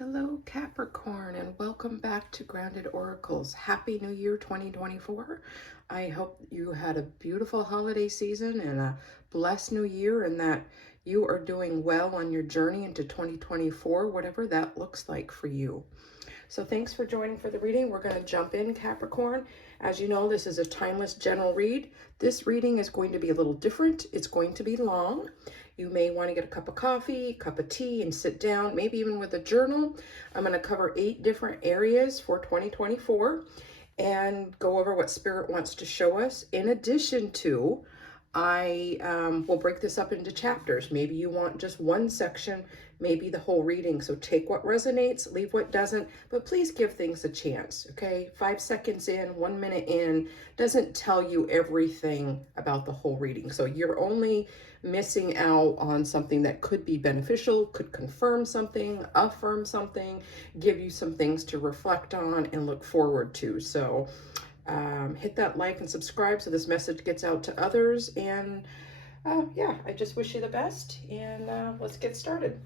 Hello, Capricorn, and welcome back to Grounded Oracles. Happy New Year 2024. I hope you had a beautiful holiday season and a blessed new year, and that you are doing well on your journey into 2024, whatever that looks like for you. So thanks for joining for the reading. We're going to jump in, Capricorn. As you know, this is a timeless general read. This reading is going to be a little different. It's going to be long. You may want to get a cup of coffee, cup of tea, and sit down, maybe even with a journal. I'm going to cover 8 different areas for 2024 and go over what Spirit wants to show us. In addition to, I will break this up into chapters. Maybe you want just one section, maybe the whole reading. So take what resonates, leave what doesn't, but please give things a chance, okay? 5 seconds in, 1 minute in doesn't tell you everything about the whole reading. So you're only missing out on something that could be beneficial, could confirm something, affirm something, give you some things to reflect on and look forward to. So hit that like and subscribe so this message gets out to others. And yeah, I just wish you the best, and let's get started.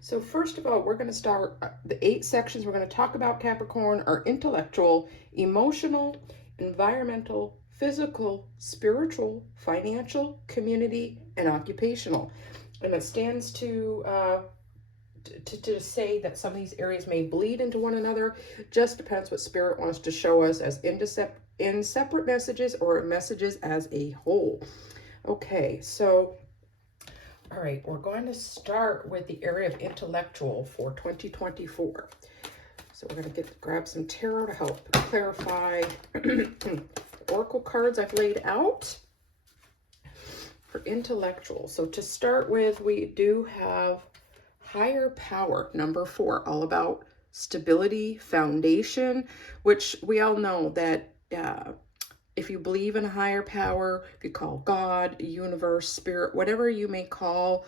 So first of all, we're going to start the 8 sections we're going to talk about, Capricorn, are intellectual, emotional, environmental, physical, spiritual, financial, community, and occupational. And it stands to say that some of these areas may bleed into one another. Just depends what Spirit wants to show us as in separate messages or messages as a whole. Okay, so all right, we're going to start with the area of intellectual for 2024. So we're going to grab some tarot to help clarify the oracle cards I've laid out for intellectual. So to start with, we do have higher power, number 4, all about stability, foundation, which we all know that if you believe in a higher power, if you call God, universe, spirit, whatever you may call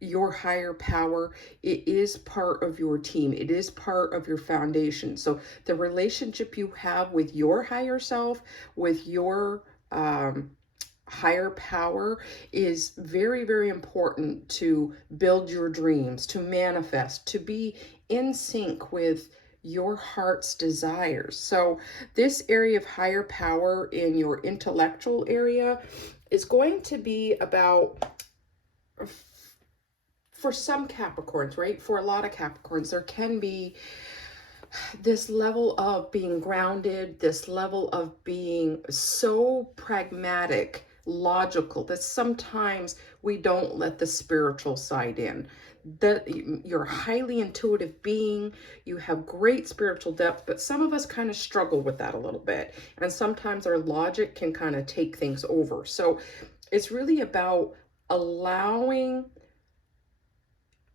your higher power, it is part of your team. It is part of your foundation. So the relationship you have with your higher self, with your higher power, is very, very important to build your dreams, to manifest, to be in sync with your heart's desires. So this area of higher power in your intellectual area is going to be about, for some Capricorns, right? For a lot of Capricorns, there can be this level of being grounded, this level of being so pragmatic, logical, that sometimes we don't let the spiritual side in. That you're a highly intuitive being, you have great spiritual depth, but some of us kind of struggle with that a little bit. And sometimes our logic can kind of take things over. So it's really about allowing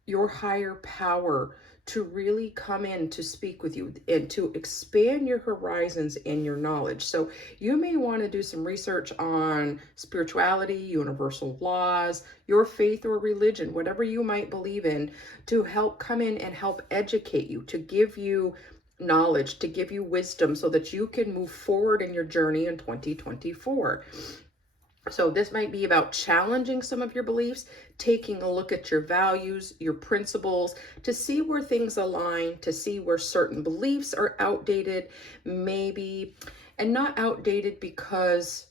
your higher power to really come in to speak with you and to expand your horizons and your knowledge. So you may want to do some research on spirituality, universal laws, your faith or religion, whatever you might believe in, to help come in and help educate you, to give you knowledge, to give you wisdom so that you can move forward in your journey in 2024. So this might be about challenging some of your beliefs, taking a look at your values, your principles, to see where things align, to see where certain beliefs are outdated, maybe, and not outdated because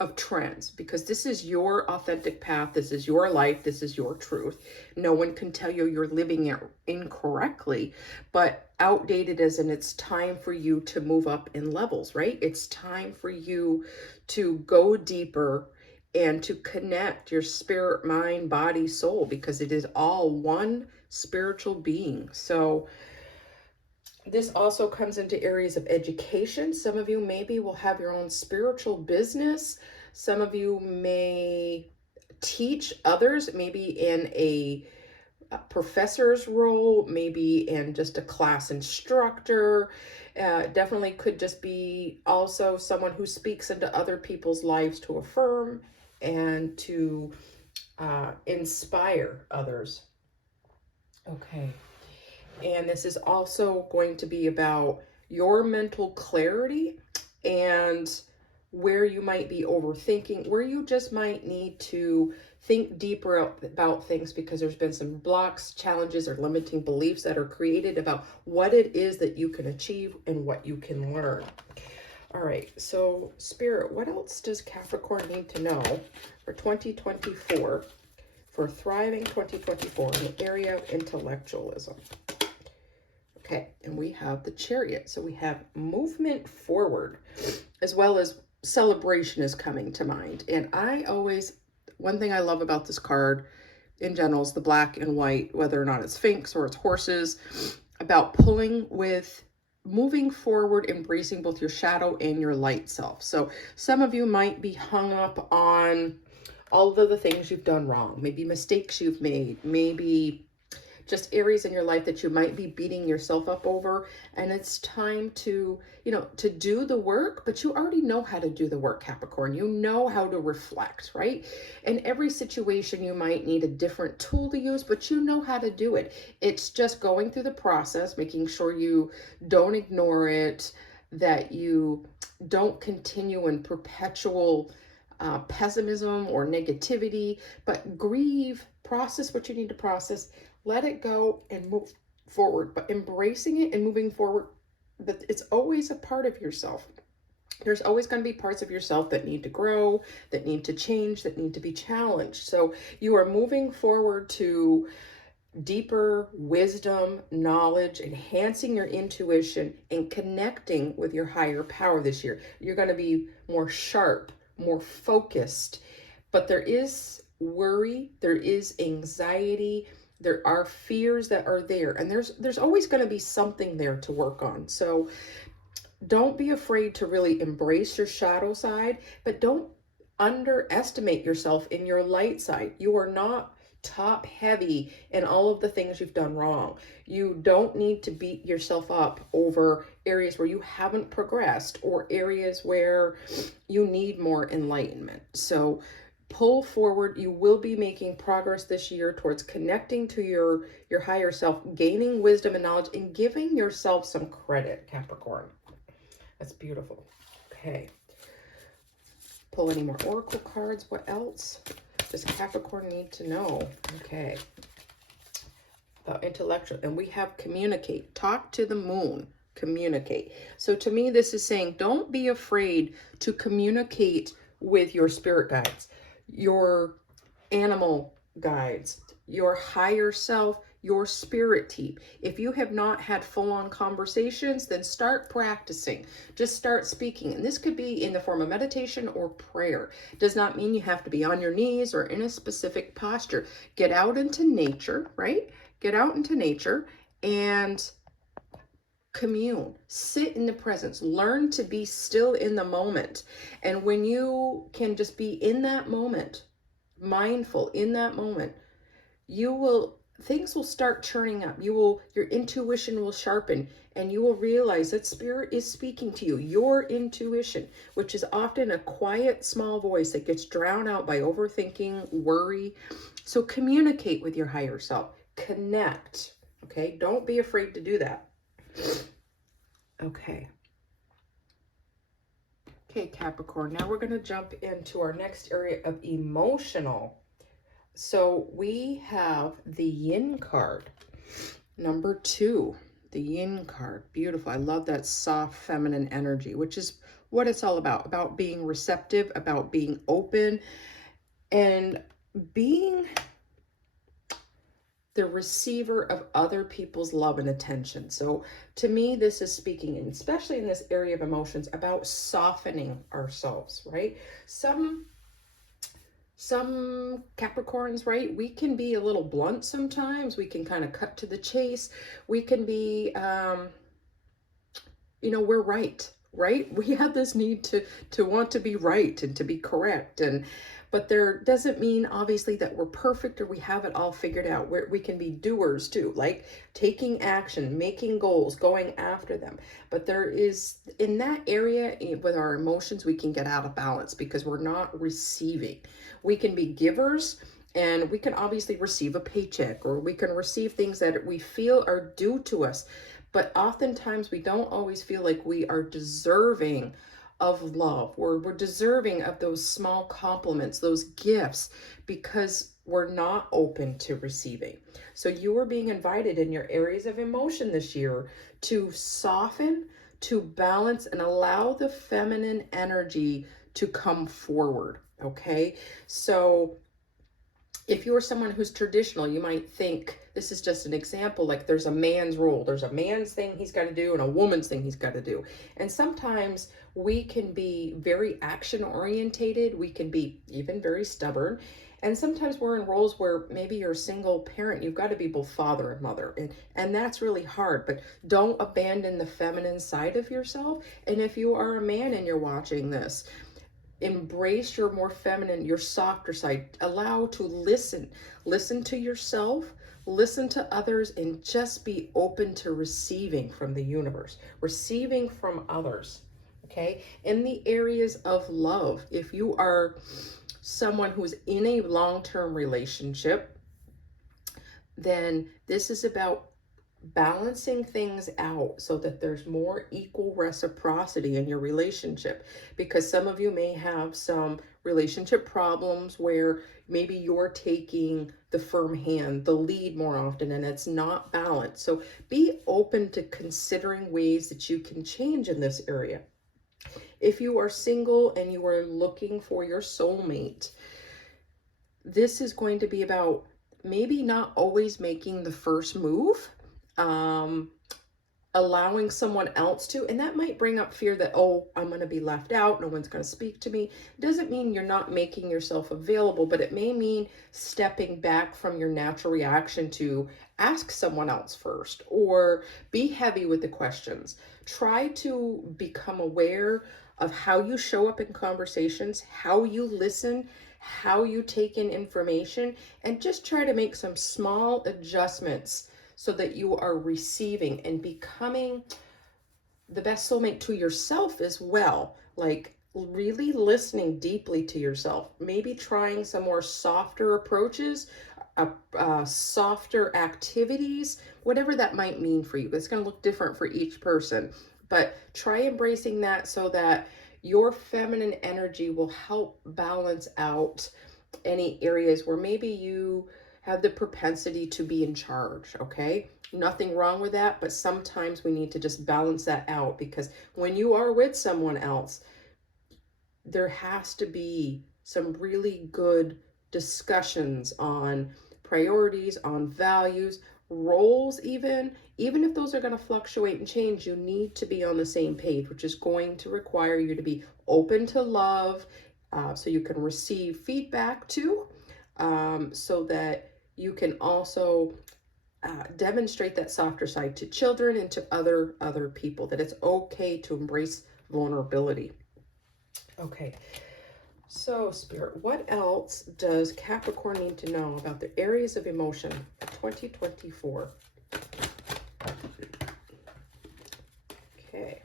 of trends, because this is your authentic path, this is your life, this is your truth. No one can tell you you're living it incorrectly, but outdated as in it's time for you to move up in levels, right? It's time for you to go deeper and to connect your spirit, mind, body, soul, because it is all one spiritual being. So this also comes into areas of education. Some of you maybe will have your own spiritual business. Some of you may teach others, maybe in a professor's role, maybe in just a class instructor. Definitely could just be also someone who speaks into other people's lives to affirm and to inspire others. Okay. And this is also going to be about your mental clarity and where you might be overthinking, where you just might need to think deeper about things because there's been some blocks, challenges, or limiting beliefs that are created about what it is that you can achieve and what you can learn. All right, so Spirit, what else does Capricorn need to know for 2024, for thriving 2024 in the area of intellectualism? Okay, and we have the Chariot. So we have movement forward, as well as celebration is coming to mind. And one thing I love about this card in general is the black and white, whether or not it's Sphinx or it's horses, about pulling with moving forward, embracing both your shadow and your light self. So some of you might be hung up on all of the things you've done wrong, maybe mistakes you've made, maybe just areas in your life that you might be beating yourself up over. And it's time to, to do the work, but you already know how to do the work, Capricorn. You know how to reflect, right? In every situation, you might need a different tool to use, but you know how to do it. It's just going through the process, making sure you don't ignore it, that you don't continue in perpetual pessimism or negativity, but grieve, process what you need to process, let it go and move forward. But embracing it and moving forward, that it's always a part of yourself. There's always going to be parts of yourself that need to grow, that need to change, that need to be challenged. So you are moving forward to deeper wisdom, knowledge, enhancing your intuition, and connecting with your higher power this year. You're going to be more sharp, more focused, but there is worry, there is anxiety, there are fears that are there, and there's always going to be something there to work on. So don't be afraid to really embrace your shadow side, but don't underestimate yourself in your light side. You are not top heavy in all of the things you've done wrong. You don't need to beat yourself up over areas where you haven't progressed or areas where you need more enlightenment. So pull forward. You will be making progress this year towards connecting to your higher self, gaining wisdom and knowledge, and giving yourself some credit, Capricorn. That's beautiful. Okay. Pull any more oracle cards. What else does Capricorn need to know? Okay. About intellectual. And we have communicate. Talk to the moon. Communicate. So to me, this is saying don't be afraid to communicate with your spirit guides, your animal guides, your higher self, your spirit team. If you have not had full-on conversations, then start practicing. Just start speaking. And this could be in the form of meditation or prayer. Does not mean you have to be on your knees or in a specific posture. Get out into nature, right? Get out into nature and commune. Sit in the presence. Learn to be still in the moment. And when you can just be in that moment, mindful in that moment, things will start churning up. Your intuition will sharpen, and you will realize that spirit is speaking to you. Your intuition, which is often a quiet, small voice that gets drowned out by overthinking, worry. So communicate with your higher self. Connect. Okay. Don't be afraid to do that. Okay. Okay, Capricorn. Now we're going to jump into our next area of emotional. So we have the Yin card, number 2, the Yin card. Beautiful. I love that soft feminine energy, which is what it's all about being receptive, about being open, and being the receiver of other people's love and attention. So to me, this is speaking, and especially in this area of emotions, about softening ourselves, right? Some Capricorns, right? We can be a little blunt sometimes. We can kind of cut to the chase. We can be, we're right? We have this need to want to be right and to be correct. But there doesn't mean obviously that we're perfect or we have it all figured out. We can be doers too, like taking action, making goals, going after them. But there is, in that area with our emotions, we can get out of balance because we're not receiving. We can be givers, and we can obviously receive a paycheck, or we can receive things that we feel are due to us. But oftentimes we don't always feel like we are deserving of love. We're deserving of those small compliments, those gifts, because we're not open to receiving. So you are being invited in your areas of emotion this year to soften, to balance, and allow the feminine energy to come forward. Okay. So if you're someone who's traditional, you might think, this is just an example, like there's a man's role, there's a man's thing he's got to do and a woman's thing he's got to do. And sometimes we can be very action orientated, we can be even very stubborn. And sometimes we're in roles where maybe you're a single parent, you've got to be both father and mother. And that's really hard, but don't abandon the feminine side of yourself. And if you are a man and you're watching this, embrace your more feminine, your softer side. Allow to listen to yourself, listen to others, and just be open to receiving from the universe, receiving from others. Okay. In the areas of love, if you are someone who's in a long-term relationship, then this is about balancing things out so that there's more equal reciprocity in your relationship, because some of you may have some relationship problems where maybe you're taking the firm hand, the lead more often, and it's not balanced. So be open to considering ways that you can change in this area. If you are single and you are looking for your soulmate, this is going to be about maybe not always making the first move, allowing someone else to, and that might bring up fear that, oh, I'm going to be left out, no one's going to speak to me. It doesn't mean you're not making yourself available, but it may mean stepping back from your natural reaction to ask someone else first, or be heavy with the questions. Try to become aware of how you show up in conversations, how you listen, how you take in information, and just try to make some small adjustments so that you are receiving and becoming the best soulmate to yourself as well. Like really listening deeply to yourself, maybe trying some more softer approaches, softer activities, whatever that might mean for you. It's going to look different for each person, but try embracing that so that your feminine energy will help balance out any areas where maybe you have the propensity to be in charge. Okay, nothing wrong with that, but sometimes we need to just balance that out, because when you are with someone else, there has to be some really good discussions on priorities, on values, roles. Even if those are going to fluctuate and change, you need to be on the same page, which is going to require you to be open to love, so you can receive feedback too, so that you can also demonstrate that softer side to children and to other people, that it's okay to embrace vulnerability. Okay, so Spirit, what else does Capricorn need to know about the areas of emotion for 2024? Okay,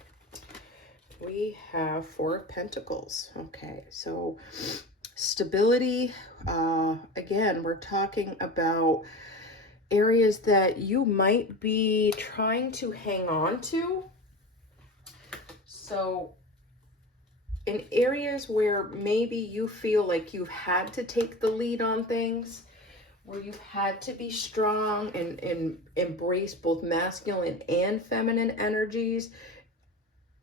we have Four of Pentacles. Okay, so stability. Again, we're talking about areas that you might be trying to hang on to. So in areas where maybe you feel like you've had to take the lead on things, where you've had to be strong and embrace both masculine and feminine energies,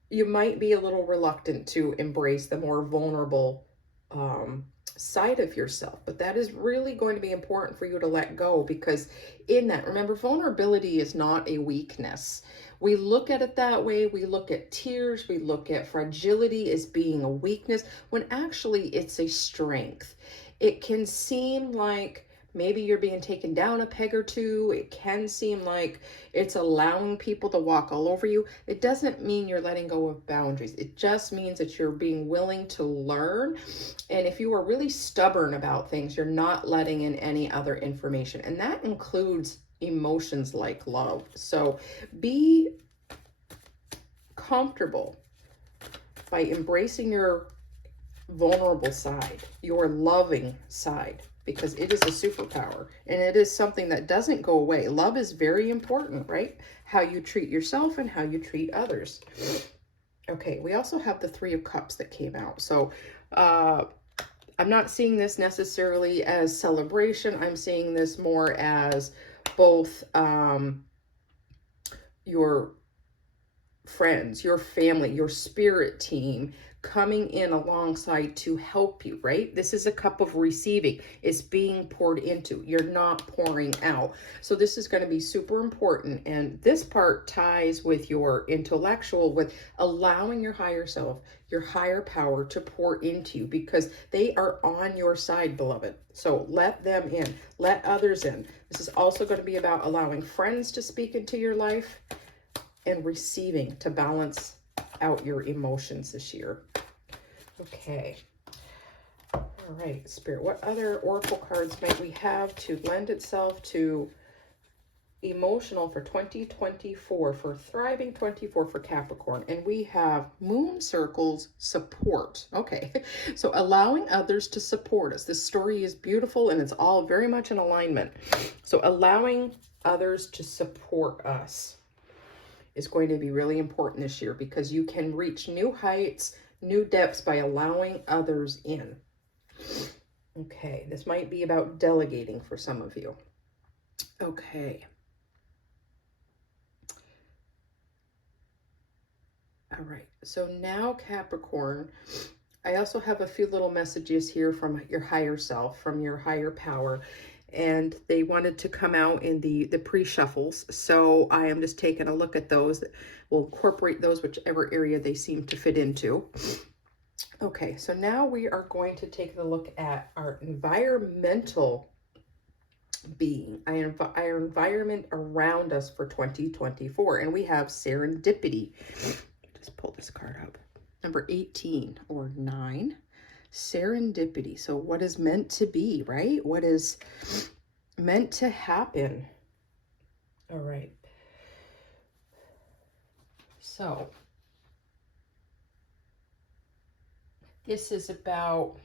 you might be a little reluctant to embrace the more vulnerable side of yourself. But that is really going to be important for you to let go, because in that, remember, vulnerability is not a weakness. We look at it that way. We look at tears, we look at fragility as being a weakness, when actually it's a strength. It can seem like maybe you're being taken down a peg or two. It can seem like it's allowing people to walk all over you. It doesn't mean you're letting go of boundaries. It just means that you're being willing to learn. And if you are really stubborn about things, you're not letting in any other information. And that includes emotions like love. So be comfortable by embracing your vulnerable side, your loving side, because it is a superpower and it is something that doesn't go away. Love is very important, right? How you treat yourself and how you treat others. Okay, we also have the Three of Cups that came out. So I'm not seeing this necessarily as celebration. I'm seeing this more as both your friends, your family, your spirit team coming in alongside to help you, right? This is a cup of receiving. It's being poured into. You're not pouring out. So this is going to be super important. And this part ties with your intellectual, with allowing your higher self, your higher power to pour into you, because they are on your side, beloved. So let them in. Let others in. This is also going to be about allowing friends to speak into your life and receiving to balance out your emotions this year. Okay. All right, Spirit, what other oracle cards might we have to lend itself to emotional for 2024, for thriving 24 for Capricorn? And we have moon circles, support. Okay, so allowing others to support us. This story is beautiful and it's all very much in alignment. So allowing others to support us is going to be really important this year, because you can reach new heights, new depths by allowing others in. Okay, this might be about delegating for some of you. Okay. All right, so now Capricorn, I also have a few little messages here from your higher self, from your higher power, and they wanted to come out in the pre-shuffles. So I am just taking a look at those. We'll incorporate those whichever area they seem to fit into. Okay, so now we are going to take a look at our environmental being, our environment around us for 2024. And we have serendipity. Just pull this card up. Number 18 or 9. Serendipity. So what is meant to be, right? What is meant to happen? All right. So this is about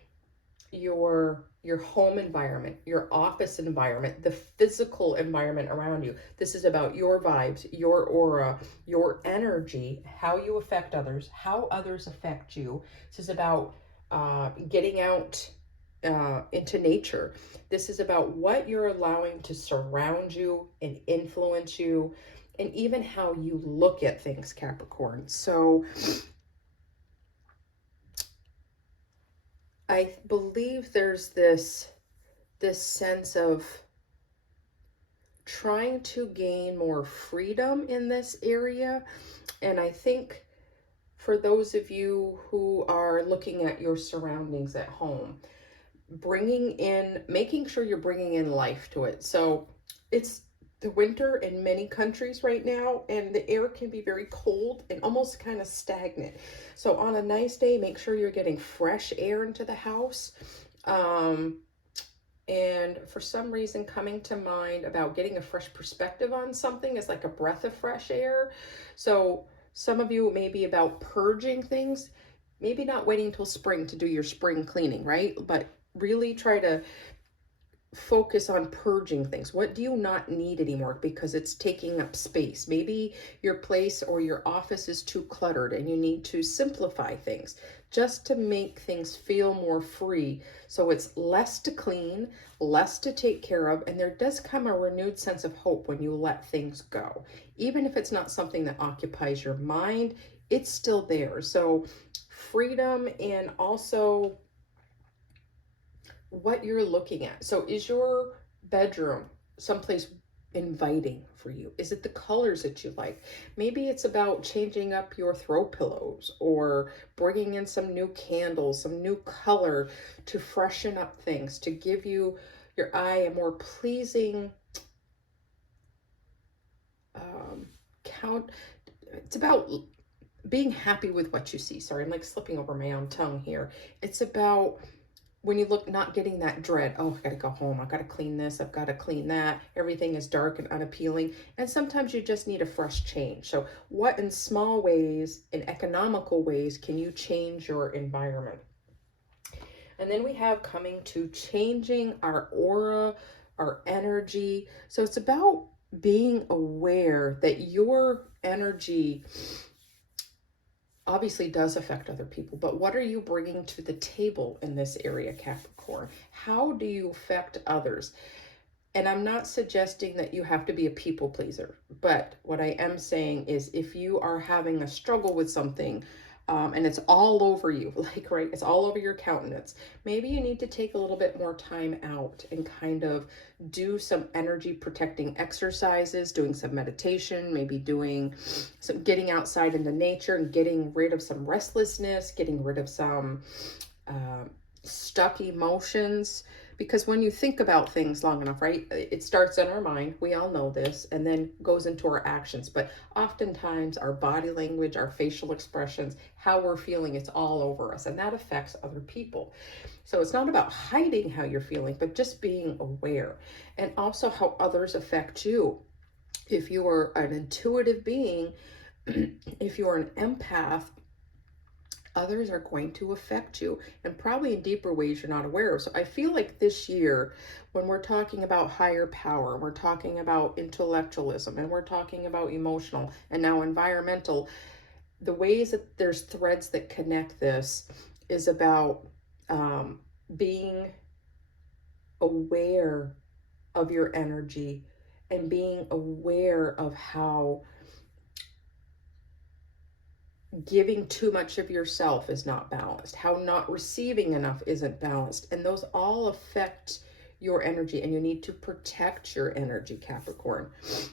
your home environment, your office environment, the physical environment around you. This is about your vibes, your aura, your energy, how you affect others, how others affect you. This is about getting out into nature. This is about what you're allowing to surround you and influence you, and even how you look at things, Capricorn. So I believe there's this sense of trying to gain more freedom in this area. And I think for those of you who are looking at your surroundings at home, making sure you're bringing in life to it. So it's the winter in many countries right now, and the air can be very cold and almost kind of stagnant. So on a nice day, make sure you're getting fresh air into the house. And for some reason, coming to mind about getting a fresh perspective on something is like a breath of fresh air. So some of you, may be about purging things, maybe not waiting until spring to do your spring cleaning, right? But really try to focus on purging things. What do you not need anymore because it's taking up space? Maybe your place or your office is too cluttered and you need to simplify things just to make things feel more free. So it's less to clean, less to take care of, and there does come a renewed sense of hope when you let things go. Even if it's not something that occupies your mind, it's still there. So freedom, and also what you're looking at. So is your bedroom someplace inviting for you? Is it the colors that you like? Maybe it's about changing up your throw pillows, or bringing in some new candles, some new color to freshen up things, to give your eye a more pleasing count. It's about being happy with what you see. Sorry, I'm like slipping over my own tongue here. It's about when you look, not getting that dread, oh, I gotta go home, I gotta clean this, I've gotta clean that, everything is dark and unappealing. And sometimes you just need a fresh change. So what, in small ways, in economical ways, can you change your environment? And then we have coming to changing our aura, our energy. So it's about being aware that your energy obviously does affect other people, but what are you bringing to the table in this area, Capricorn? How do you affect others? And I'm not suggesting that you have to be a people pleaser, but what I am saying is if you are having a struggle with something, and it's all over you, like, right, it's all over your countenance, maybe you need to take a little bit more time out and kind of do some energy protecting exercises, doing some meditation, maybe doing some getting outside into nature and getting rid of some restlessness, getting rid of some stuck emotions. Because when you think about things long enough, right, it starts in our mind, we all know this, and then goes into our actions. But oftentimes our body language, our facial expressions, how we're feeling, it's all over us, and that affects other people. So it's not about hiding how you're feeling, but just being aware, and also how others affect you. If you are an intuitive being, if you are an empath, others are going to affect you, and probably in deeper ways you're not aware of. So I feel like this year, when we're talking about higher power, we're talking about intellectualism, and we're talking about emotional, and now environmental, the ways that there's threads that connect this is about being aware of your energy and being aware of how giving too much of yourself is not balanced, how not receiving enough isn't balanced, and those all affect your energy, and you need to protect your energy, Capricorn.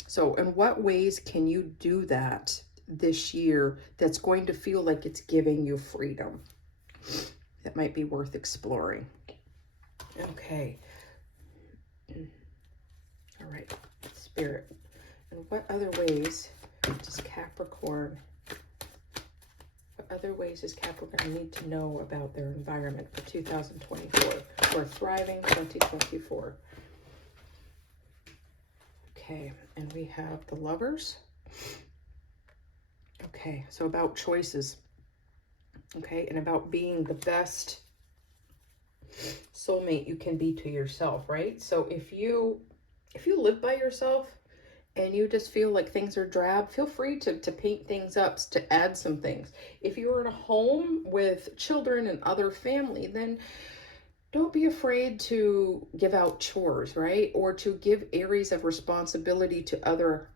So in what ways can you do that this year that's going to feel like it's giving you freedom? That might be worth exploring. Okay. All right, Spirit. And what other ways does Capricorn need to know about their environment for 2024 or thriving 2024? Okay, and we have the Lovers. Okay, so about choices. Okay, and about being the best soulmate you can be to yourself, right? So if you live by yourself and you just feel like things are drab, feel free to paint things up, to add some things. If you're in a home with children and other family, then don't be afraid to give out chores, right? Or to give areas of responsibility to other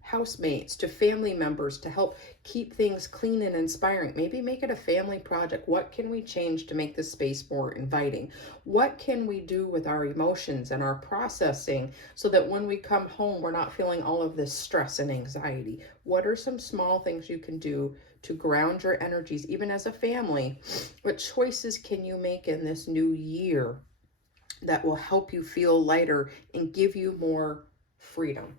housemates, to family members, to help keep things clean and inspiring. Maybe make it a family project. What can we change to make this space more inviting? What can we do with our emotions and our processing so that when we come home, we're not feeling all of this stress and anxiety? What are some small things you can do to ground your energies, even as a family? What choices can you make in this new year that will help you feel lighter and give you more freedom?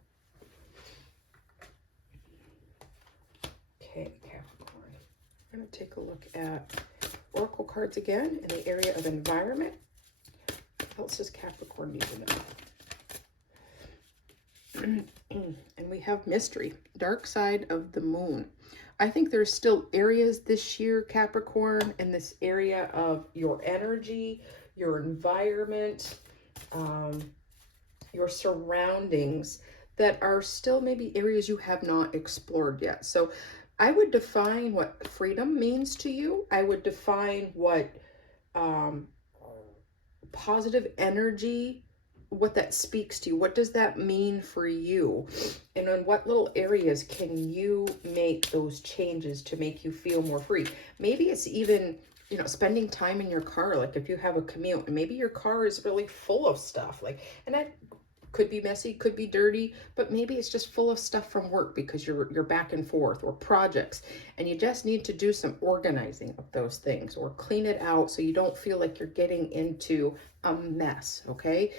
Okay, Capricorn. I'm going to take a look at Oracle cards again in the area of environment. What else does Capricorn need to know? And we have mystery, dark side of the moon. I think there's still areas this year, Capricorn, in this area of your energy, your environment, your surroundings that are still maybe areas you have not explored yet. So I would define what freedom means to you. I would define what positive energy, what that speaks to you. What does that mean for you? And in what little areas can you make those changes to make you feel more free? Maybe it's even, you know, spending time in your car. Like if you have a commute and maybe your car is really full of stuff, like, and that could be messy, could be dirty, but maybe it's just full of stuff from work because you're back and forth, or projects, and you just need to do some organizing of those things or clean it out so you don't feel like you're getting into a mess. Okay,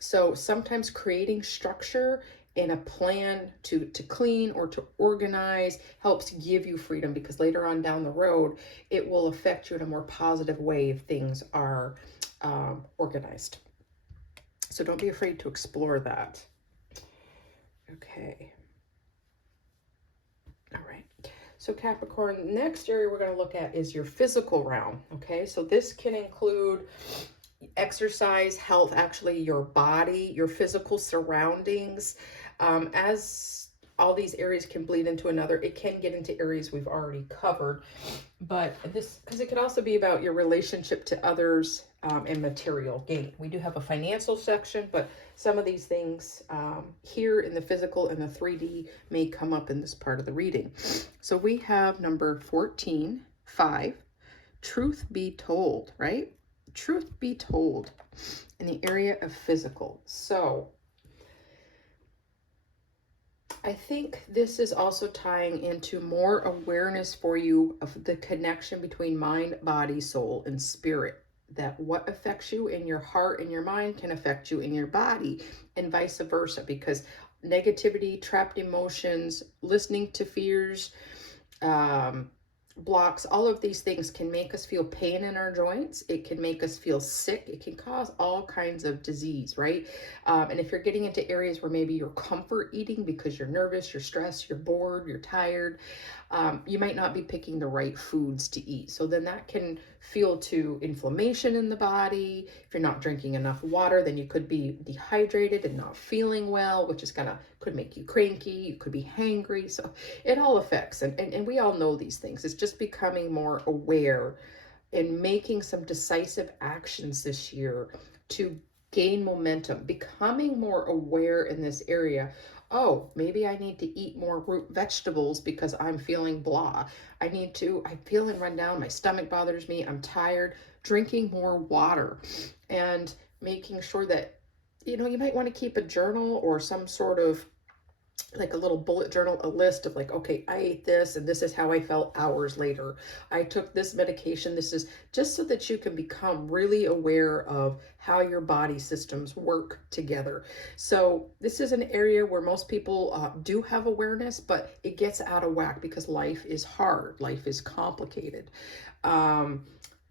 so sometimes creating structure and a plan to clean or to organize helps give you freedom, because later on down the road it will affect you in a more positive way if things are organized. So don't be afraid to explore that. Okay. All right. So Capricorn, next area we're going to look at is your physical realm. Okay. So this can include exercise, health, actually your body, your physical surroundings. As all these areas can bleed into another. It can get into areas we've already covered, but this, because it could also be about your relationship to others, and material gain. We do have a financial section, but some of these things here in the physical and the 3D may come up in this part of the reading. So we have number 14, 5, truth be told, right? Truth be told in the area of physical. So I think this is also tying into more awareness for you of the connection between mind, body, soul, and spirit. That what affects you in your heart and your mind can affect you in your body, and vice versa, because negativity, trapped emotions, listening to fears, blocks, all of these things can make us feel pain in our joints. It can make us feel sick. It can cause all kinds of disease, right? And if you're getting into areas where maybe you're comfort eating because you're nervous, you're stressed, you're bored, you're tired, you might not be picking the right foods to eat. So then that can feel to inflammation in the body. If you're not drinking enough water, then you could be dehydrated and not feeling well, which is could make you cranky. You could be hangry. So it all affects, and we all know these things. It's just becoming more aware and making some decisive actions this year to gain momentum, becoming more aware in this area. Oh, maybe I need to eat more root vegetables because I'm feeling blah. I'm feeling run down. My stomach bothers me. I'm tired. Drinking more water and making sure that, you might want to keep a journal or some sort of like a little bullet journal, a list of like, okay, I ate this and this is how I felt hours later. I took this medication. This is just so that you can become really aware of how your body systems work together. So this is an area where most people do have awareness, but it gets out of whack because life is hard. Life is complicated.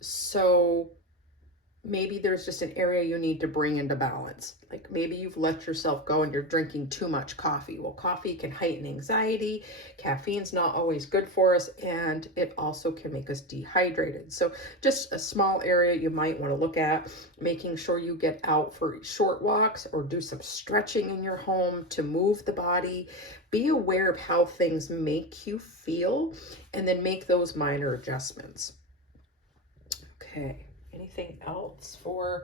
So maybe there's just an area you need to bring into balance. Like maybe you've let yourself go and you're drinking too much coffee. Well, coffee can heighten anxiety. Caffeine's not always good for us, and it also can make us dehydrated. So just a small area you might want to look at, making sure you get out for short walks or do some stretching in your home to move the body. Be aware of how things make you feel and then make those minor adjustments. Okay. Anything else all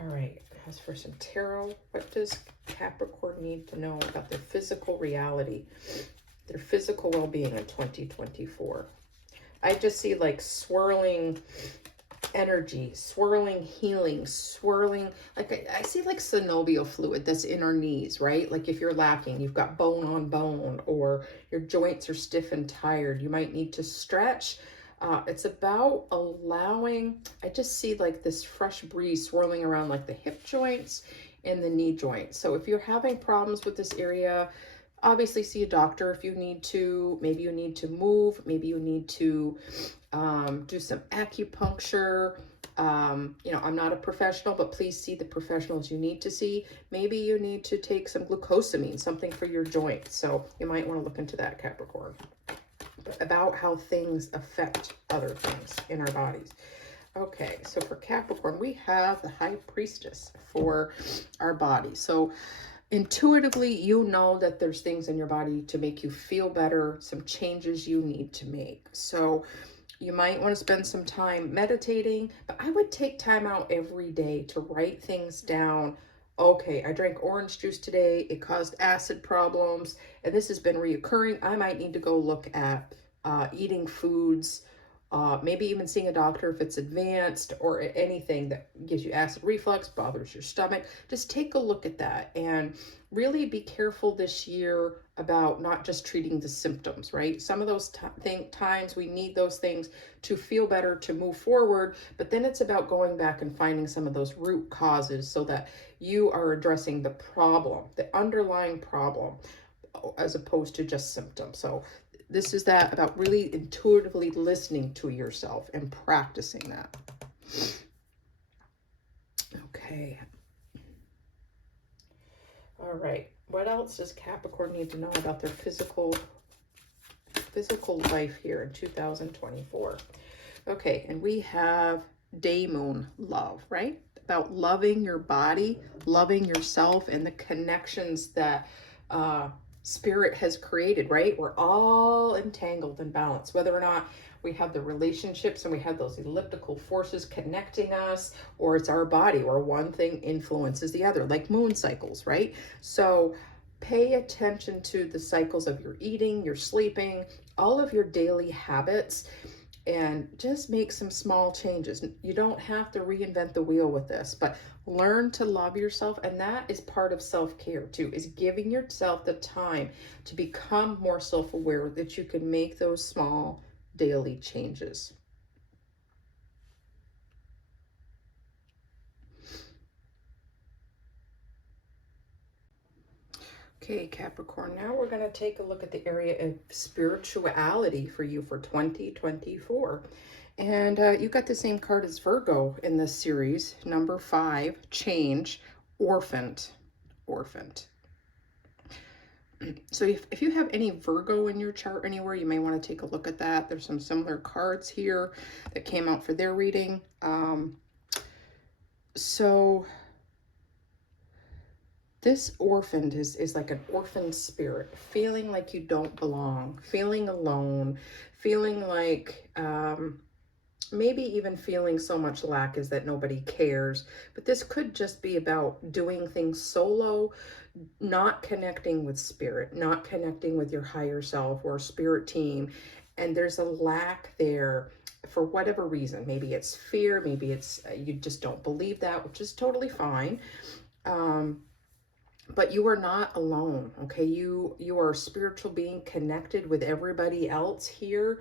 right, as for some tarot, what does Capricorn need to know about their physical reality, their physical well-being in 2024? I just see like swirling energy, swirling healing, swirling, like I see like synovial fluid that's in our knees, right? Like if you're lacking, you've got bone on bone, or your joints are stiff and tired, you might need to stretch. It's about allowing, I just see like this fresh breeze swirling around like the hip joints and the knee joints. So if you're having problems with this area, obviously see a doctor if you need to. Maybe you need to move. Maybe you need to do some acupuncture. I'm not a professional, but please see the professionals you need to see. Maybe you need to take some glucosamine, something for your joints. So you might want to look into that, Capricorn. About how things affect other things in our bodies. Okay, so for Capricorn, we have the High Priestess for our body. So intuitively, you know that there's things in your body to make you feel better, some changes you need to make. So you might want to spend some time meditating, but I would take time out every day to write things down. Okay, I drank orange juice today. It caused acid problems, and this has been reoccurring. I might need to go look at eating foods, maybe even seeing a doctor if it's advanced, or anything that gives you acid reflux, bothers your stomach. Just take a look at that and really be careful this year about not just treating the symptoms, right? Some of those times we need those things to feel better, to move forward, but then it's about going back and finding some of those root causes so that you are addressing the problem, the underlying problem, as opposed to just symptoms. So this is that about really intuitively listening to yourself and practicing that. Okay. All right. What else does Capricorn need to know about their physical life here in 2024? Okay, and we have day moon love, right? About loving your body, loving yourself, and the connections that Spirit has created, right? We're all entangled in balance, whether or not we have the relationships and we have those elliptical forces connecting us, or it's our body, or one thing influences the other, like moon cycles, right? So pay attention to the cycles of your eating, your sleeping, all of your daily habits, and just make some small changes. You don't have to reinvent the wheel with this, but learn to love yourself. And that is part of self-care too, is giving yourself the time to become more self-aware, that you can make those small daily changes. Okay, Capricorn, now we're going to take a look at the area of spirituality for you for 2024. And you got the same card as Virgo in this series, number 5, change, orphaned, orphaned. So if you have any Virgo in your chart anywhere, you may want to take a look at that. There's some similar cards here that came out for their reading. So this orphaned is like an orphan spirit, feeling like you don't belong, feeling alone, feeling like maybe even feeling so much lack is that nobody cares. But this could just be about doing things solo, not connecting with spirit, not connecting with your higher self or spirit team. And there's a lack there for whatever reason. Maybe it's fear, maybe it's you just don't believe that, which is totally fine. But you are not alone, okay? You are a spiritual being connected with everybody else here,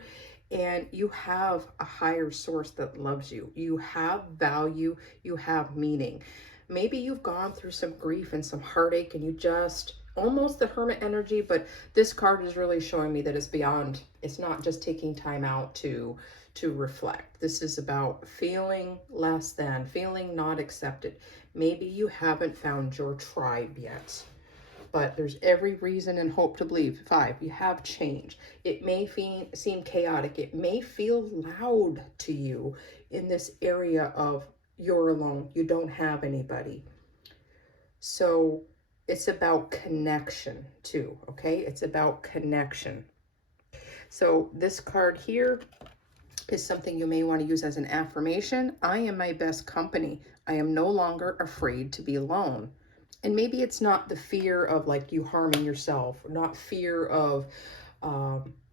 and you have a higher source that loves you. You have value, you have meaning. Maybe you've gone through some grief and some heartache, and you just almost the hermit energy, but this card is really showing me that it's beyond, it's not just taking time out to reflect. This is about feeling less than, feeling not accepted. Maybe you haven't found your tribe yet, but there's every reason and hope to believe. 5, you have change. It may seem chaotic. It may feel loud to you in this area of you're alone. You don't have anybody. So it's about connection too, okay? It's about connection. So this card here is something you may want to use as an affirmation. I am my best company. I am no longer afraid to be alone. And maybe it's not the fear of like you harming yourself, or not fear of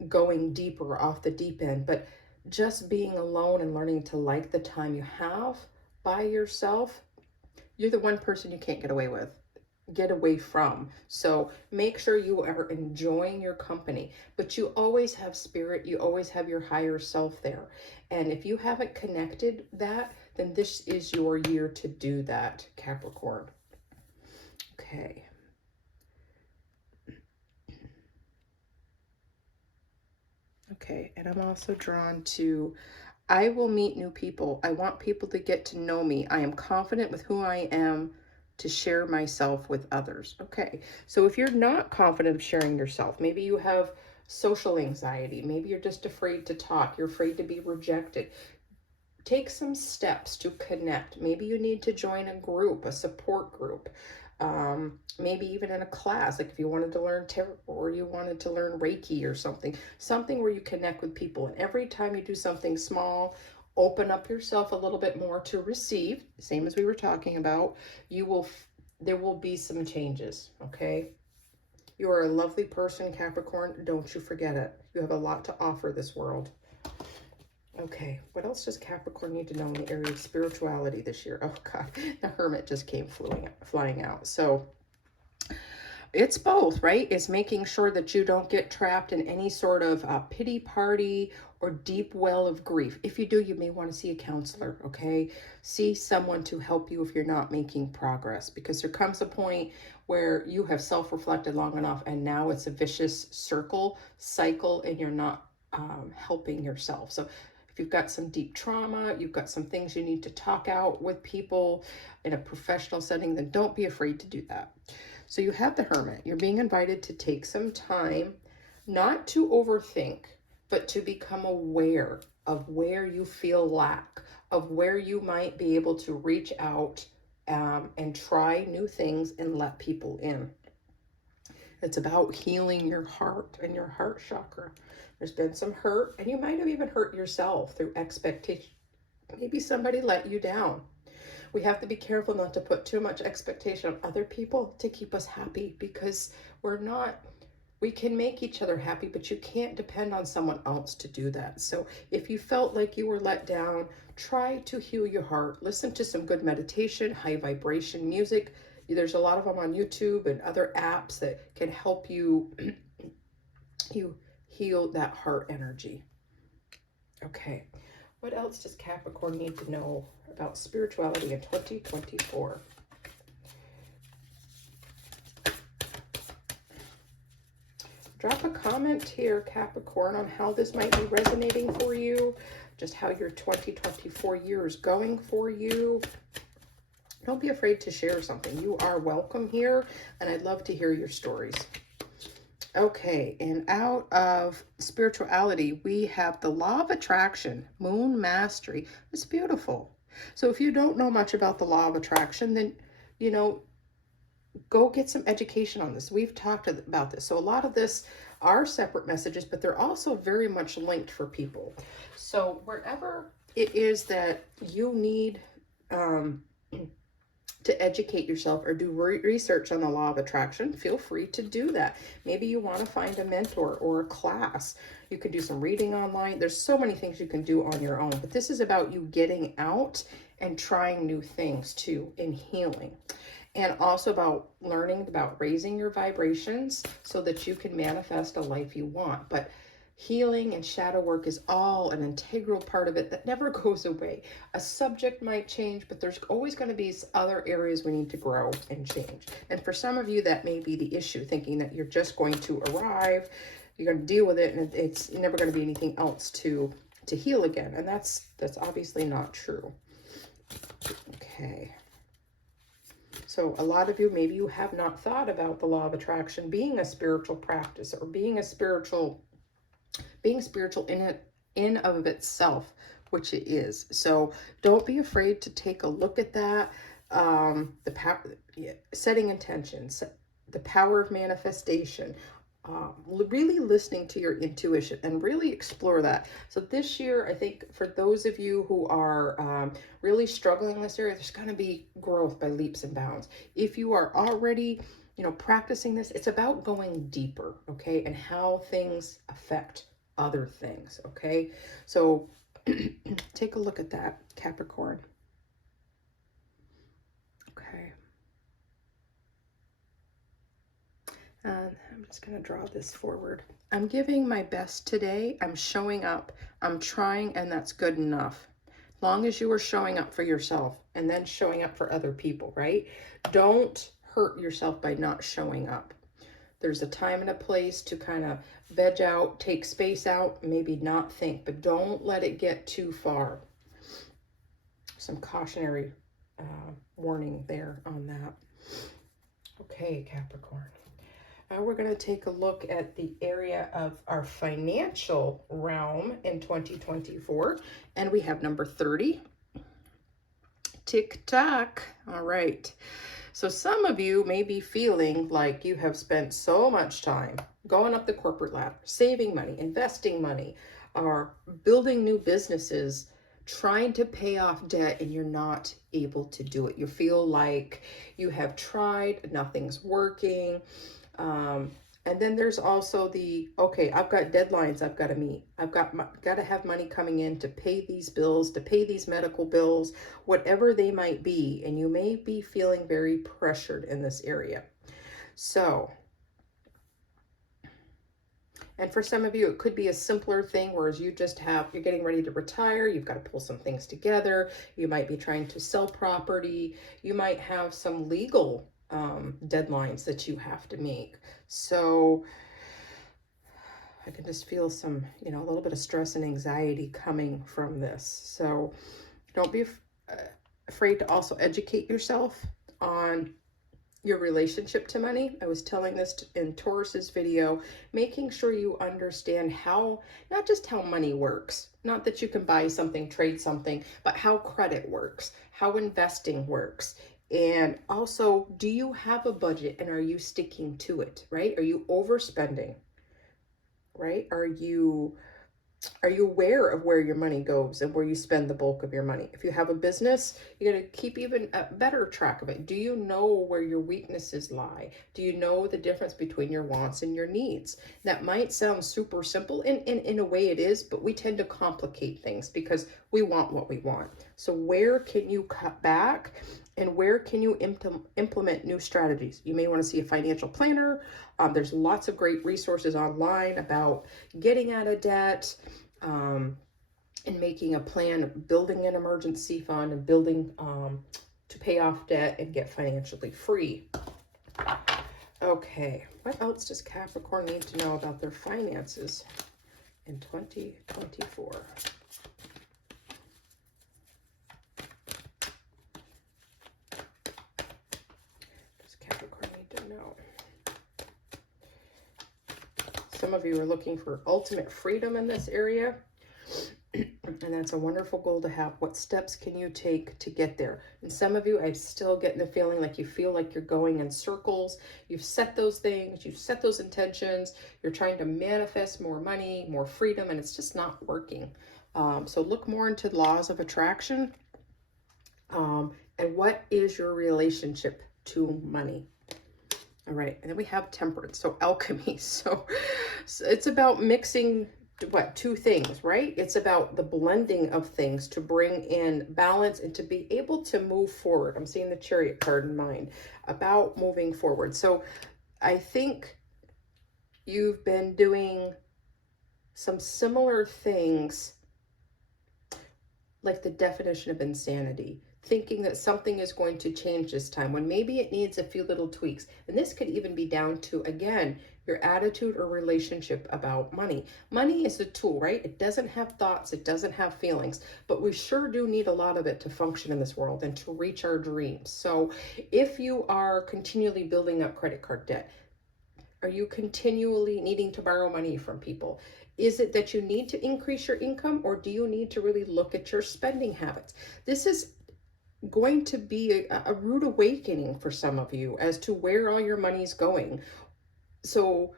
going deeper off the deep end, but just being alone and learning to like the time you have by yourself. You're the one person you can't get away from. So make sure you are enjoying your company, but you always have spirit, you always have your higher self there. And if you haven't connected that, then this is your year to do that, Capricorn. Okay. Okay, and I'm also drawn to, I will meet new people. I want people to get to know me. I am confident with who I am to share myself with others. Okay, so if you're not confident of sharing yourself, maybe you have social anxiety, maybe you're just afraid to talk, you're afraid to be rejected, take some steps to connect. Maybe you need to join a group, a support group, maybe even in a class, like if you wanted to learn tarot or you wanted to learn Reiki or something where you connect with people. And every time you do something small, open up yourself a little bit more to receive, same as we were talking about, there will be some changes, okay? You are a lovely person, Capricorn. Don't you forget it. You have a lot to offer this world. Okay, what else does Capricorn need to know in the area of spirituality this year? Oh God, the Hermit just came flying out. So it's both, right? It's making sure that you don't get trapped in any sort of pity party or deep well of grief. If you do, you may want to see a counselor, okay? See someone to help you if you're not making progress, because there comes a point where you have self-reflected long enough and now it's a vicious cycle, and you're not helping yourself. So if you've got some deep trauma, you've got some things you need to talk out with people in a professional setting, then don't be afraid to do that. So you have the Hermit. You're being invited to take some time, not to overthink, but to become aware of where you feel lack, of where you might be able to reach out and try new things and let people in. It's about healing your heart and your heart chakra. There's been some hurt, and you might have even hurt yourself through expectation. Maybe somebody let you down. We have to be careful not to put too much expectation on other people to keep us happy, because we can make each other happy, but you can't depend on someone else to do that. So if you felt like you were let down, try to heal your heart. Listen to some good meditation, high vibration music. There's a lot of them on YouTube and other apps that can help you you heal that heart energy. Okay, what else does Capricorn need to know about spirituality in 2024? Drop a comment here, Capricorn, on how this might be resonating for you, just how your 2024 year is going for you. Don't be afraid to share something. You are welcome here, and I'd love to hear your stories. Okay, and out of spirituality, we have the law of attraction, moon mastery. It's beautiful. So if you don't know much about the law of attraction, then, go get some education on this. We've talked about this. So a lot of this are separate messages, but they're also very much linked for people. So wherever it is that you need to educate yourself or do research on the law of attraction, feel free to do that. Maybe you want to find a mentor or a class. You can do some reading online. There's so many things you can do on your own, but this is about you getting out and trying new things too in healing. And also about learning about raising your vibrations so that you can manifest a life you want. But healing and shadow work is all an integral part of it that never goes away. A subject might change, but there's always going to be other areas we need to grow and change. And for some of you, that may be the issue, thinking that you're just going to arrive, you're going to deal with it, and it's never going to be anything else to heal again. And that's obviously not true. Okay. So a lot of you, maybe you have not thought about the law of attraction being a spiritual practice, or being spiritual in of itself, which it is. So don't be afraid to take a look at that. The power, setting intentions, the power of manifestation, really listening to your intuition, and really explore that. So this year, I think for those of you who are really struggling in this area, there's going to be growth by leaps and bounds. If you are already practicing this, it's about going deeper, okay, and how things affect other things, okay? So take a look at that, Capricorn. Okay. And I'm just going to draw this forward. I'm giving my best today. I'm showing up. I'm trying, and that's good enough. As long as you are showing up for yourself and then showing up for other people, right? Don't hurt yourself by not showing up. There's a time and a place to kind of veg out, take space out, maybe not think, but don't let it get too far. Some cautionary warning there on that. Okay, Capricorn. Now we're going to take a look at the area of our financial realm in 2024. And we have number 30. Tick-tock. All right. So some of you may be feeling like you have spent so much time going up the corporate ladder, saving money, investing money, or building new businesses, trying to pay off debt, and you're not able to do it. You feel like you have tried, nothing's working. And then there's also okay, I've got deadlines I've got to meet. I've got to have money coming in to pay these bills, to pay these medical bills, whatever they might be. And you may be feeling very pressured in this area. So, and for some of you, it could be a simpler thing, whereas you're getting ready to retire. You've got to pull some things together. You might be trying to sell property. You might have some legal deadlines that you have to make. So I can just feel some, a little bit of stress and anxiety coming from this. So don't be afraid to also educate yourself on your relationship to money. I was telling this in Taurus's video, making sure you understand not just how money works, not that you can buy something, trade something, but how credit works, how investing works. And also, do you have a budget and are you sticking to it, right? Are you overspending, right? Are you aware of where your money goes and where you spend the bulk of your money? If you have a business, you're going to keep even a better track of it. Do you know where your weaknesses lie? Do you know the difference between your wants and your needs? That might sound super simple, and in a way it is, but we tend to complicate things because we want what we want. So where can you cut back and where can you implement new strategies? You may want to see a financial planner. There's lots of great resources online about getting out of debt, and making a plan, building an emergency fund, and building to pay off debt and get financially free. Okay, what else does Capricorn need to know about their finances in 2024? Does Capricorn need to know? Some of you are looking for ultimate freedom in this area, and that's a wonderful goal to have. What steps can you take to get there? And some of you, I'm still getting the feeling like you feel like you're going in circles. You've set those things, you've set those intentions, you're trying to manifest more money, more freedom, and it's just not working. So look more into laws of attraction. And what is your relationship to money? All right, and then we have temperance, so alchemy. So it's about mixing two things, right? It's about the blending of things to bring in balance and to be able to move forward. I'm seeing the Chariot card in mind, about moving forward. So I think you've been doing some similar things, like the definition of insanity, thinking that something is going to change this time when maybe it needs a few little tweaks. And this could even be down to, again, your attitude or relationship about money. Money is a tool, right? It doesn't have thoughts, it doesn't have feelings, but we sure do need a lot of it to function in this world and to reach our dreams. So if you are continually building up credit card debt, are you continually needing to borrow money from people? Is it that you need to increase your income, or do you need to really look at your spending habits? This is going to be a rude awakening for some of you as to where all your money's going. So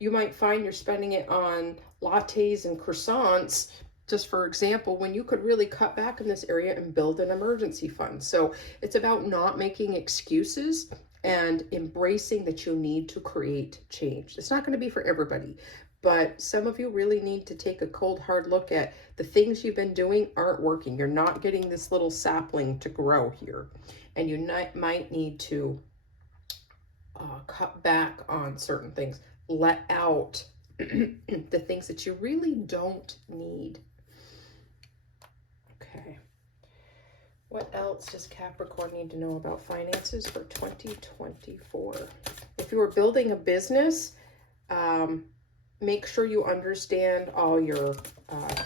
you might find you're spending it on lattes and croissants, just for example, when you could really cut back in this area and build an emergency fund. So it's about not making excuses and embracing that you need to create change. It's not going to be for everybody, but some of you really need to take a cold, hard look at the things you've been doing aren't working. You're not getting this little sapling to grow here. And you might need to cut back on certain things. Let out the things that you really don't need. Okay. What else does Capricorn need to know about finances for 2024? If you are building a business, make sure you understand all your,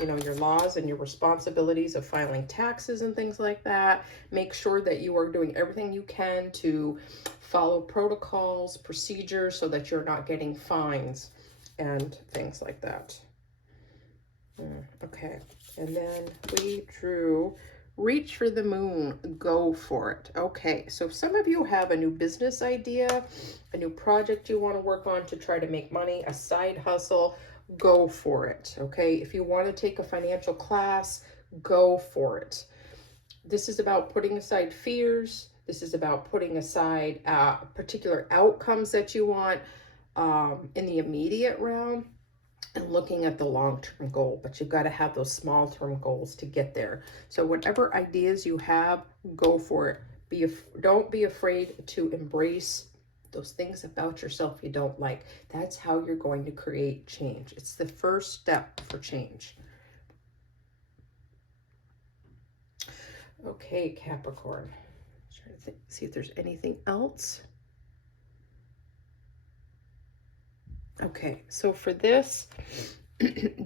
your laws and your responsibilities of filing taxes and things like that. Make sure that you are doing everything you can to follow protocols, procedures, so that you're not getting fines and things like that. Okay, and then we drew reach for the moon, go for it. Okay, so some of you have a new business idea, a new project you want to work on to try to make money, a side hustle, go for it. Okay, if you want to take a financial class, go for it. This is about putting aside fears. This is about putting aside particular outcomes that you want in the immediate realm, and looking at the long-term goal. But you've got to have those small-term goals to get there. So whatever ideas you have, go for it. Don't be afraid to embrace those things about yourself you don't like. That's how you're going to create change. It's the first step for change. Okay, Capricorn. Trying to see if there's anything else. Okay, so for this,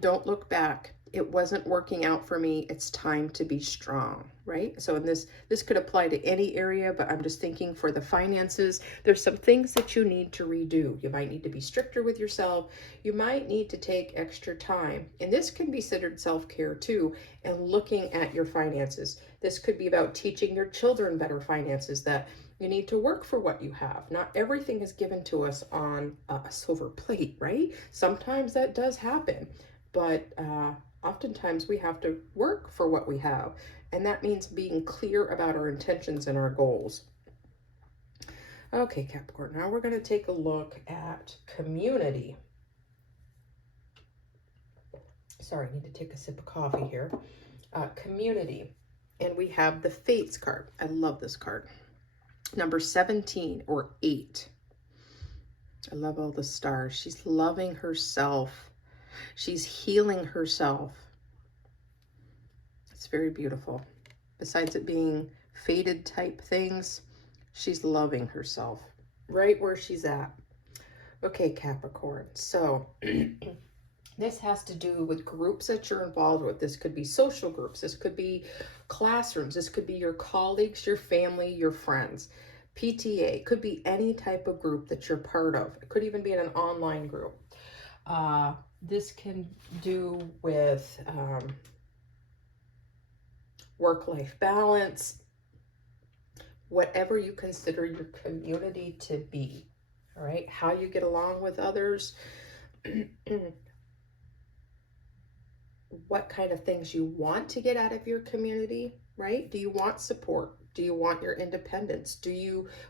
don't look back. It wasn't working out for me. It's time to be strong, right? So in this could apply to any area, but I'm just thinking for the finances, there's some things that you need to redo. You might need to be stricter with yourself. You might need to take extra time. And this can be considered self-care too, and looking at your finances. This could be about teaching your children better finances, that you need to work for what you have. Not everything is given to us on a silver plate, right? Sometimes that does happen, but oftentimes we have to work for what we have. And that means being clear about our intentions and our goals. Okay, Capricorn, now we're going to take a look at community. Sorry, I need to take a sip of coffee here. Community. And we have the Fates card. I love this card. Number 17 or 8. I love all the stars. She's loving herself. She's healing herself. It's very beautiful. Besides it being fated type things, she's loving herself right where she's at. Okay, Capricorn. So this has to do with groups that you're involved with. This could be social groups. This could be classrooms. This could be your colleagues, your family, your friends. PTA. Could be any type of group that you're part of. It could even be in an online group. This can do with work-life balance, whatever you consider your community to be, all right? How you get along with others, what kind of things you want to get out of your community, right? Do you want support? Do you want your independence?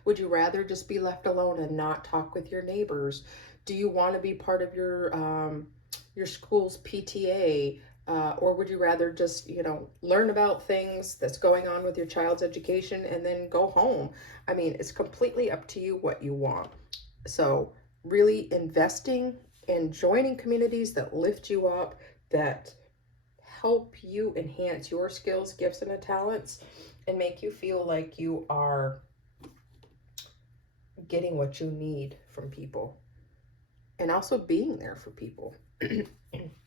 Would you rather just be left alone and not talk with your neighbors? Do you want to be part of your school's PTA? Or would you rather just, learn about things that's going on with your child's education and then go home? I mean, it's completely up to you what you want. So really investing in joining communities that lift you up, that help you enhance your skills, gifts, and talents, and make you feel like you are getting what you need from people, and also being there for people.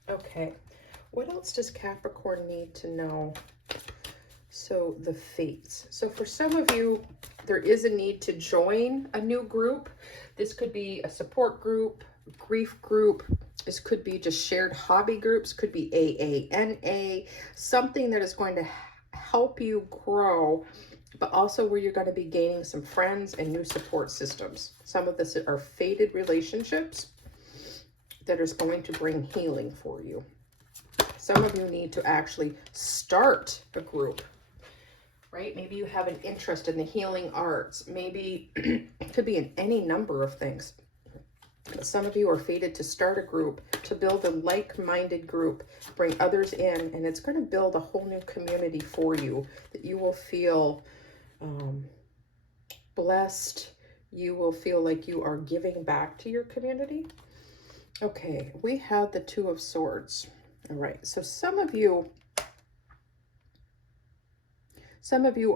Okay. What else does Capricorn need to know? So the Fates. So for some of you, there is a need to join a new group. This could be a support group, grief group. This could be just shared hobby groups. Could be AANA, something that is going to help you grow, but also where you're going to be gaining some friends and new support systems. Some of this are fated relationships that is going to bring healing for you. Some of you need to actually start a group, right? Maybe you have an interest in the healing arts. Maybe it could be in any number of things. But some of you are fated to start a group, to build a like-minded group, bring others in, and it's going to build a whole new community for you that you will feel blessed. You will feel like you are giving back to your community. Okay, we have the Two of Swords. All right, so some of you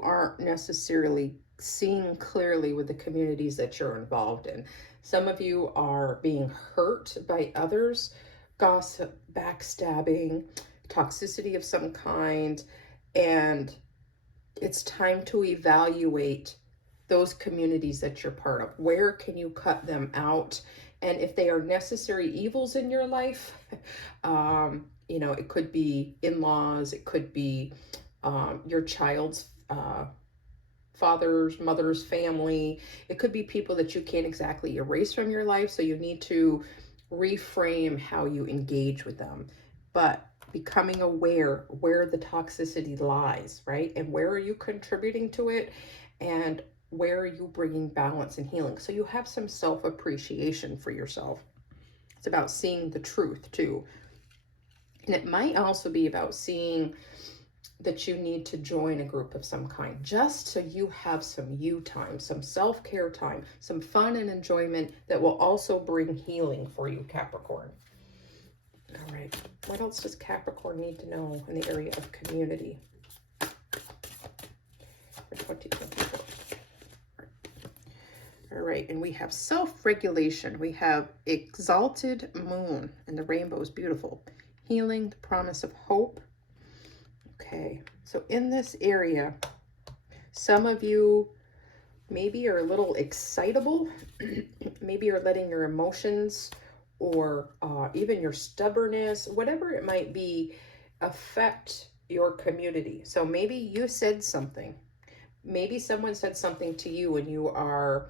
aren't necessarily seeing clearly with the communities that you're involved in. Some of you are being hurt by others, gossip, backstabbing, toxicity of some kind, and it's time to evaluate those communities that you're part of. Where can you cut them out? And if they are necessary evils in your life, it could be in-laws, it could be your child's father's, mother's family. It could be people that you can't exactly erase from your life, so you need to reframe how you engage with them. But becoming aware where the toxicity lies, right? And where are you contributing to it? And where are you bringing balance and healing? So you have some self-appreciation for yourself. It's about seeing the truth too. And it might also be about seeing that you need to join a group of some kind, just so you have some you time, some self-care time, some fun and enjoyment that will also bring healing for you, Capricorn. All right, what else does Capricorn need to know in the area of community for 2024? All right, and we have self-regulation. We have exalted moon, and the rainbow is beautiful. Healing, the promise of hope. Okay, so in this area, some of you maybe are a little excitable. Maybe you're letting your emotions or even your stubbornness, whatever it might be, affect your community. So maybe you said something. Maybe someone said something to you and you are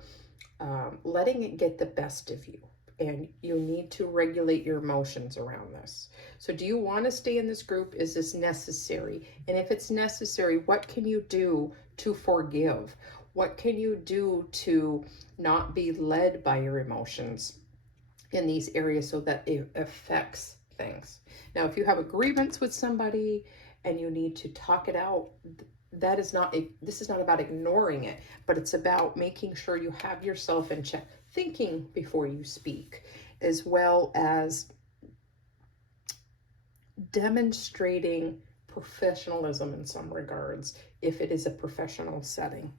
letting it get the best of you. And you need to regulate your emotions around this. So do you want to stay in this group? Is this necessary? And if it's necessary, what can you do to forgive? What can you do to not be led by your emotions in these areas so that it affects things? Now, if you have a grievance with somebody and you need to talk it out, that is not this is not about ignoring it, but it's about making sure you have yourself in check, thinking before you speak, as well as demonstrating professionalism in some regards if it is a professional setting.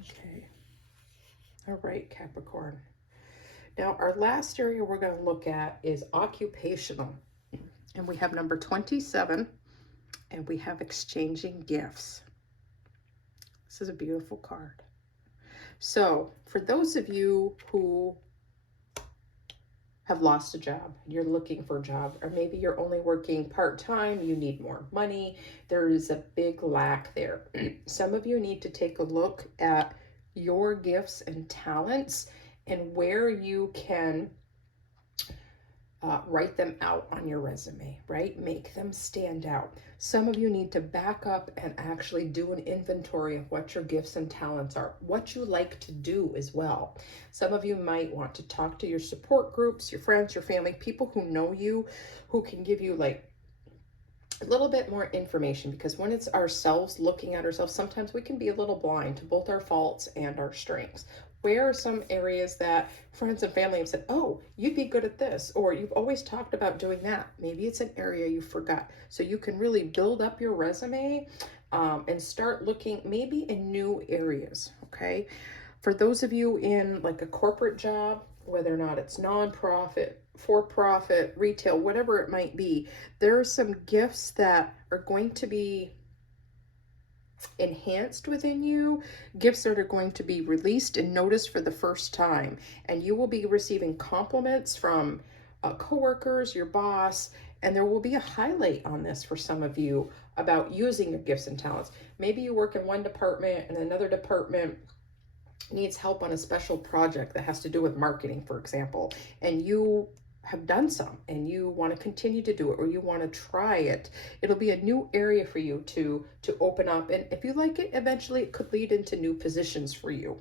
Okay. All right, Capricorn. Now, our last area we're going to look at is occupational. And we have number 27, and we have exchanging gifts. This is a beautiful card. So for those of you who have lost a job, you're looking for a job, or maybe you're only working part-time, you need more money, there is a big lack there. Some of you need to take a look at your gifts and talents and where you can write them out on your resume, right? Make them stand out. Some of you need to back up and actually do an inventory of what your gifts and talents are, what you like to do as well. Some of you might want to talk to your support groups, your friends, your family, people who know you, who can give you like a little bit more information, because when it's ourselves looking at ourselves, sometimes we can be a little blind to both our faults and our strengths. Where are some areas that friends and family have said, oh, you'd be good at this, or you've always talked about doing that? Maybe it's an area you forgot. So you can really build up your resume and start looking maybe in new areas, okay? For those of you in like a corporate job, whether or not it's nonprofit, for-profit, retail, whatever it might be, there are some gifts that are going to be enhanced within you, gifts that are going to be released and noticed for the first time, and you will be receiving compliments from coworkers, your boss, and there will be a highlight on this for some of you about using your gifts and talents. Maybe you work in one department and another department needs help on a special project that has to do with marketing, for example, and you have done some and you want to continue to do it, or you want to try it. It'll be a new area for you to open up, and if you like it, eventually it could lead into new positions for you.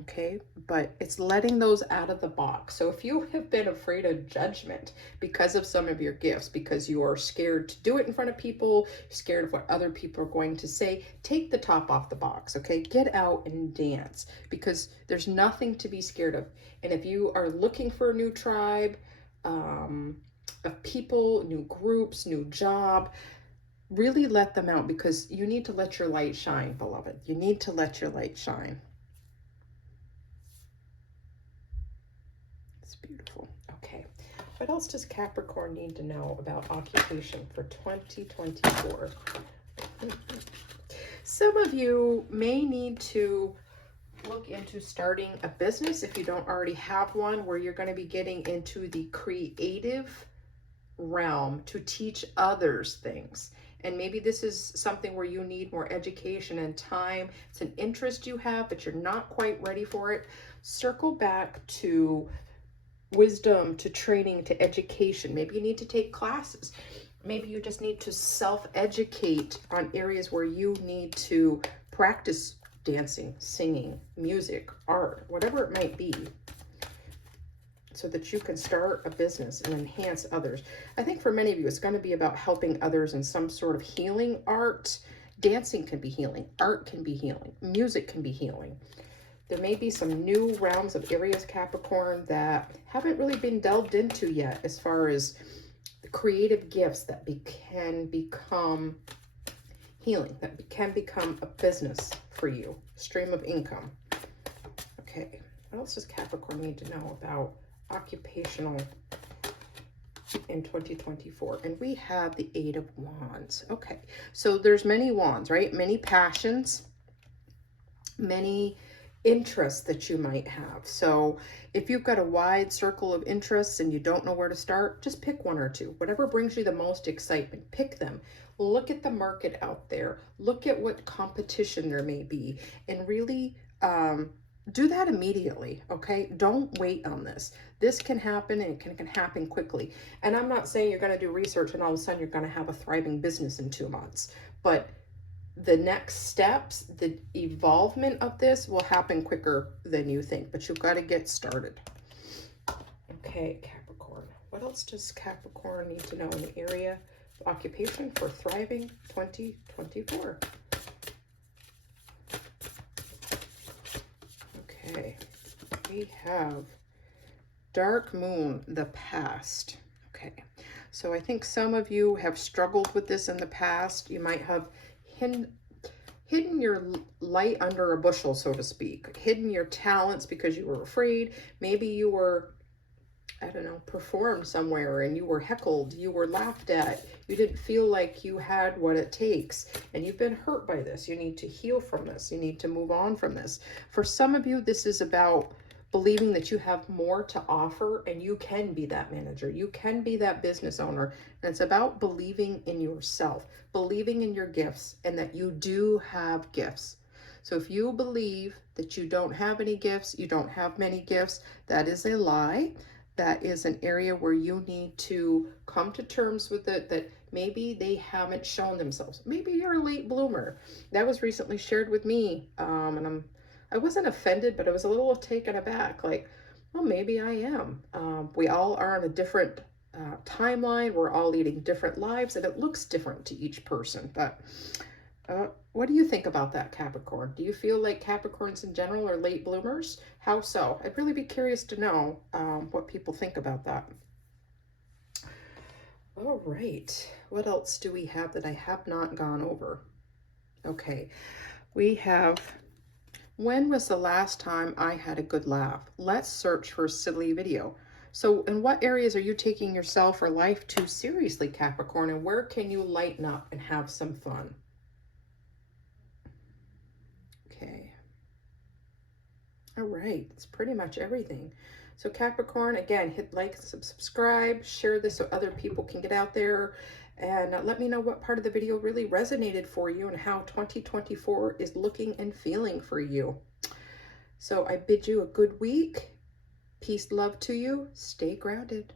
Okay, but it's letting those out of the box. So if you have been afraid of judgment because of some of your gifts, because you are scared to do it in front of people, scared of what other people are going to say, take the top off the box, okay? Get out and dance, because there's nothing to be scared of. And if you are looking for a new tribe of people, new groups, new job, really let them out, because you need to let your light shine, beloved. You need to let your light shine. Beautiful. Okay. What else does Capricorn need to know about occupation for 2024? Some of you may need to look into starting a business if you don't already have one, where you're going to be getting into the creative realm to teach others things. And maybe this is something where you need more education and time. It's an interest you have, but you're not quite ready for it. Circle back to wisdom, to training, to education. Maybe you need to take classes. Maybe you just need to self-educate on areas where you need to practice dancing, singing, music, art, whatever it might be, so that you can start a business and enhance others. I think for many of you, it's going to be about helping others in some sort of healing art. Dancing can be healing. Art can be healing. Music can be healing. There may be some new realms of areas, Capricorn, that haven't really been delved into yet, as far as the creative gifts that can become healing, that can become a business for you, stream of income. Okay, what else does Capricorn need to know about occupational in 2024? And we have the 8 of Wands. Okay, so there's many wands, right? Many passions, many interests that you might have. So if you've got a wide circle of interests and you don't know where to start, just pick one or two. Whatever brings you the most excitement, pick them. Look at the market out there. Look at what competition there may be, and really do that immediately, okay? Don't wait on this. This can happen, and it can happen quickly. And I'm not saying you're going to do research and all of a sudden you're going to have a thriving business in 2 months, but the next steps, the evolvement of this will happen quicker than you think, but you've got to get started. Okay, Capricorn. What else does Capricorn need to know in the area of occupation for thriving 2024? Okay, we have Dark Moon, the past. Okay, so I think some of you have struggled with this in the past. You might have hidden your light under a bushel, so to speak, hidden your talents because you were afraid. Maybe you were, I don't know, performed somewhere and you were heckled, you were laughed at, you didn't feel like you had what it takes, and you've been hurt by this. You need to heal from this. You need to move on from this. For some of you, this is about believing that you have more to offer and you can be that manager. You can be that business owner. And it's about believing in yourself, believing in your gifts, and that you do have gifts. So if you believe that you don't have any gifts, you don't have many gifts, that is a lie. That is an area where you need to come to terms with it, that maybe they haven't shown themselves. Maybe you're a late bloomer. That was recently shared with me, and I wasn't offended, but I was a little taken aback, like, well, maybe I am. We all are on a different timeline. We're all leading different lives, and it looks different to each person. But what do you think about that, Capricorn? Do you feel like Capricorns in general are late bloomers? How so? I'd really be curious to know what people think about that. All right. What else do we have that I have not gone over? Okay. We have... When was the last time I had a good laugh? Let's search for a silly video. So in what areas are you taking yourself or life too seriously, Capricorn? And where can you lighten up and have some fun? Okay. All right. That's pretty much everything. So Capricorn, again, hit like, subscribe, share this so other people can get out there. And let me know what part of the video really resonated for you and how 2024 is looking and feeling for you. So I bid you a good week. Peace, love to you. Stay grounded.